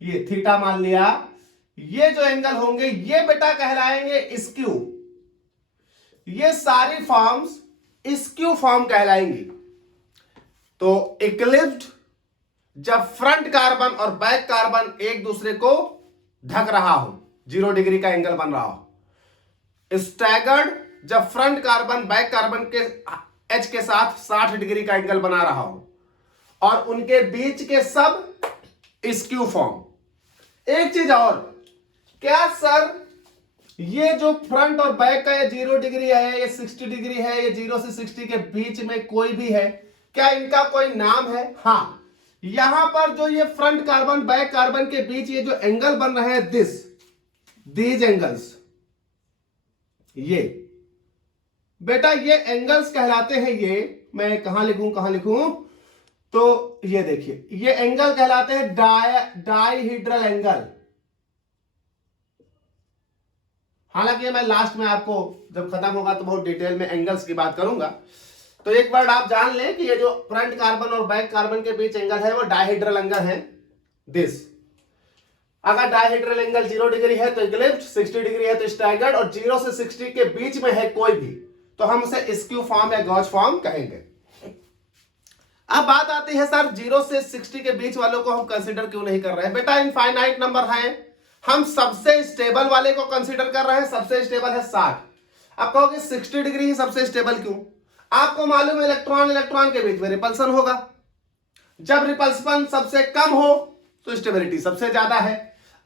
ये थीटा मान लिया, ये जो एंगल होंगे ये बेटा कहलाएंगे स्क्यू। ये सारी फॉर्म्स स्क्यू फॉर्म कहलाएंगी। तो इक्लिप्स्ड जब फ्रंट कार्बन और बैक कार्बन एक दूसरे को ढक रहा हो, 0 डिग्री का एंगल बन रहा हो। स्टैगर्ड जब फ्रंट कार्बन बैक कार्बन के एच के साथ 60 डिग्री का एंगल बना रहा हो, और उनके बीच के सब स्क्यू फॉर्म। एक चीज और, क्या सर ये जो फ्रंट और बैक का ये 0 डिग्री है, ये 60 डिग्री है, ये 0 से 60 के बीच में कोई भी है, क्या इनका कोई नाम है? हाँ, यहां पर जो ये फ्रंट कार्बन बैक कार्बन के बीच ये जो एंगल बन रहे हैं, दीज एंगल्स, ये बेटा ये एंगल्स कहलाते हैं। ये मैं कहां लिखूं, तो ये देखिए, ये एंगल कहलाते हैं डाइहीड्रल एंगल। हालांकि मैं लास्ट में आपको जब खत्म होगा तो बहुत डिटेल में एंगल्स की बात करूंगा। तो एक वर्ड आप जान लें कि ये जो फ्रंट कार्बन और बैक कार्बन के बीच एंगल है वो डाइहीड्रल एंगल है। दिस अगर डाइहीड्रल एंगल 0 डिग्री है तो इक्लिप्स्ड, 60 डिग्री है तो स्टैगर्ड, और 0 से 60 के बीच में है कोई भी, तो हम उसे स्क्यू फॉर्म या गॉज फॉर्म कहेंगे। अब बात आती है सर 0 से 60 के बीच वालों को हम कंसीडर क्यों नहीं कर रहे हैं? बेटा इनफाइनाइट नंबर है, हम सबसे स्टेबल वाले को कंसीडर कर रहे हैं। सबसे स्टेबल है 60। अब कहोगे 60 डिग्री ही सबसे स्टेबल क्यों? आपको मालूम है इलेक्ट्रॉन इलेक्ट्रॉन के बीच में रिपल्सन होगा। जब रिपल्सन सबसे कम हो तो स्टेबिलिटी सबसे ज्यादा है।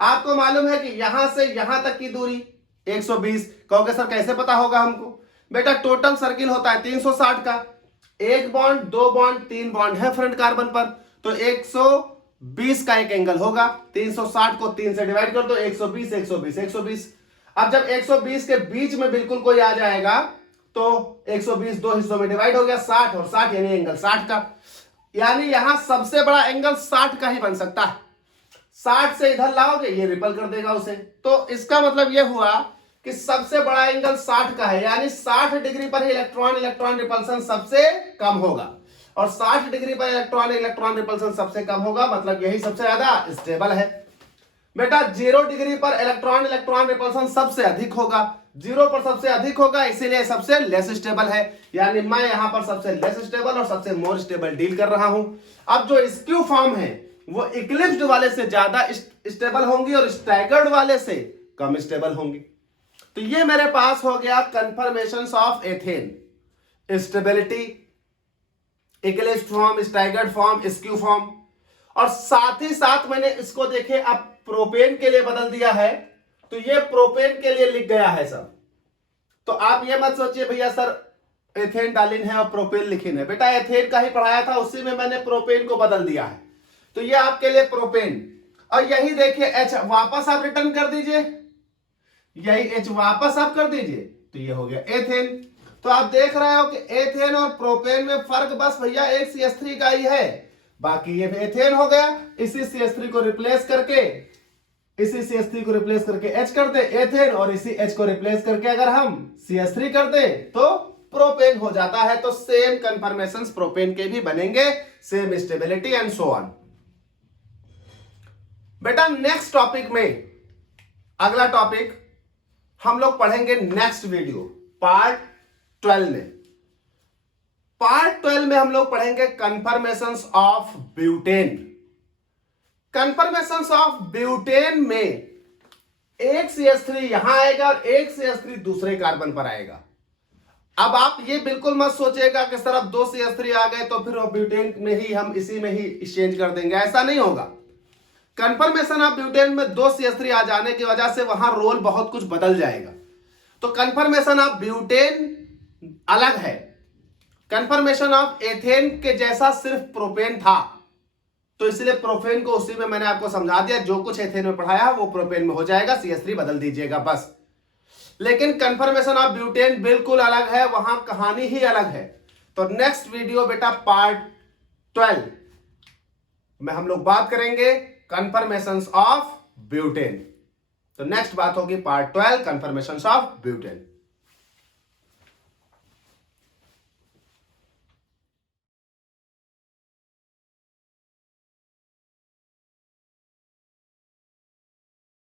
आपको मालूम है कि यहां से यहां तक की दूरी 120। कहोगे सर कैसे पता होगा हमको? बेटा टोटल सर्किल होता है 360 का, 1 बॉन्ड 2 बॉन्ड 3 बॉन्ड है फ्रंट कार्बन पर, तो 120 का एक एंगल होगा। 360 को 3 से डिवाइड कर दो, 120 120 120। अब जब 120 के बीच में बिल्कुल कोई आ जाएगा तो 120 दो हिस्सों में डिवाइड हो गया, 60 और 60 यानी एंगल 60 का। यानी यहां सबसे बड़ा एंगल 60 का ही बन सकता है। 60 से इधर लाओगे ये रिपल कर देगा उसे, तो इसका मतलब यह हुआ कि सबसे बड़ा एंगल 60 का है, यानी 60 डिग्री पर इलेक्ट्रॉन इलेक्ट्रॉन रिपल्सन सबसे कम होगा, और 60 डिग्री पर इलेक्ट्रॉन इलेक्ट्रॉन रिपल्सन सबसे कम होगा, मतलब यही सबसे ज्यादा स्टेबल है। बेटा 0 डिग्री पर इलेक्ट्रॉन इलेक्ट्रॉन रिपल्सन सबसे अधिक होगा, 0 पर सबसे अधिक होगा, इसीलिए सबसे लेस स्टेबल है। यानी मैं यहां पर सबसे लेस स्टेबल और सबसे मोर स्टेबल डील कर रहा हूं। अब जो स्क्यू फॉर्म है वो इक्लिप्स्ड वाले से ज्यादा स्टेबल होंगी और स्टैगर्ड वाले से कम स्टेबल होंगी। तो ये मेरे पास हो गया conformations of ethane, stability, eclipsed form, staggered form, skew form. और साथ ही साथ मैंने इसको देखे अब प्रोपेन के लिए बदल दिया है, तो ये प्रोपेन के लिए लिख गया है सब। तो आप ये मत सोचिए भैया सर एथेन डालिन है और प्रोपेन लिखिन है। बेटा एथेन का ही पढ़ाया था, उसी में मैंने प्रोपेन को बदल दिया है, तो ये आपके लिए प्रोपेन। और यही देखिए एच वापस आप रिटर्न कर दीजिए, यही एच वापस आप कर दीजिए, तो ये हो गया एथेन। तो आप देख रहे हो कि एथेन और प्रोपेन में फर्क बस भैया एक CH3 का ही है, बाकी ये एथेन हो गया। इसी CH3 को रिप्लेस करके H कर दे एथेन, और इसी H को रिप्लेस करके अगर हम CH3 कर दे तो प्रोपेन हो जाता है। तो सेम कन्फर्मेशंस प्रोपेन के भी बनेंगे, same stability and so on. बेटा नेक्स्ट टॉपिक में, अगला टॉपिक हम लोग पढ़ेंगे नेक्स्ट वीडियो पार्ट 12 में। पार्ट 12 में हम लोग पढ़ेंगे conformations of butane. Conformations of butane में एक CH3 यहां आएगा और एक CH3 दूसरे कार्बन पर आएगा। अब आप ये बिल्कुल मत सोचिएगा कि सर अब 2 CH3 आ गए तो फिर ब्यूटेन में ही हम इसी में ही एक्सचेंज कर देंगे, ऐसा नहीं होगा। कंफर्मेशन ऑफ ब्यूटेन में 2 CH3 आ जाने की वजह से वहां रोल बहुत कुछ बदल जाएगा। तो कंफर्मेशन ऑफ ब्यूटेन अलग है, कंफर्मेशन ऑफ एथेन के जैसा सिर्फ प्रोपेन था, तो इसलिए प्रोपेन को उसी में मैंने आपको समझा दिया, जो कुछ एथेन में पढ़ाया वो प्रोपेन में हो जाएगा, CH3 बदल दीजिएगा बस। लेकिन कंफर्मेशन ऑफ ब्यूटेन बिल्कुल अलग है, वहां कहानी ही अलग है। तो नेक्स्ट वीडियो बेटा पार्ट 12 में हम लोग बात करेंगे कंफर्मेशंस ऑफ ब्यूटेन। तो नेक्स्ट बात होगी पार्ट 12 कंफर्मेशंस ऑफ ब्यूटेन।